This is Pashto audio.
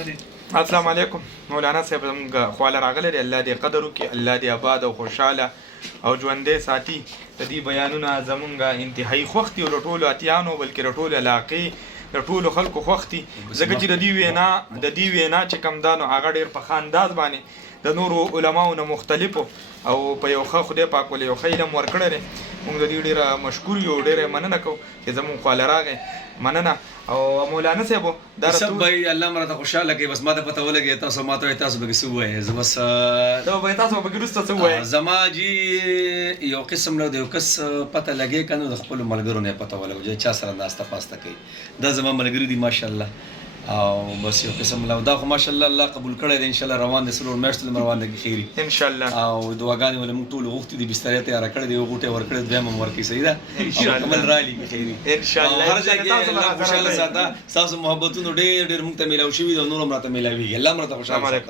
السلام علیکم مولانا صاحب زموږ خواله راغلی دی الله دې قدر وکړي الله دې آباد او خوشحاله او ژوندی ساتي د دې بیانونه زمونږ انتهایی خوښ دي له ټولو اتیانو بلکې له ټولو علاقې له ټولو خلکو خوښ دي ځکه چې د دې وینا چې کوم دا نو هغه ډېر په ښه انداز باندې د نورو علماو نه مختلفو او په یو ښه خدای پاک ولې یو ښه علم ورکړی دی موږ د دې ډېره مشکور یو ډېره مننه کوو چې زموږ خواله راغی مننه او مولانا صاحب دا سب بھائی الله مراته خوشاله کوي بس ماته پته ولګي تاسو ماته تاسو به څه وایي زه بس دا به تاسو به ګرسته څه وایي زما جی یو قسم له یو کس پته لګي کنه د خپل ملګرو نه پته ولګي چا سره ناسته پاسته کوي دا زما ملګری دي ماشاءالله او بس یو قسم له دا خو ماشاءالله الله قبول کړی دی ان شاء الله روان دي سلور میاشتې روان دي خیری ان شاء الله او دعاګانې ولې موږ ټول غوښتي دي بستر تیار کړی دی او غوټه ور کړی دی هم ورکی صحیح ده ان شاء الله عمل رالي خیری ان شاء الله هر ځای کې الله خوشاله ساته تاسو محبتونو ډېر ډېر موږ ته ملاوي شي او نور هم راته ملاوي الله مرته خوشاله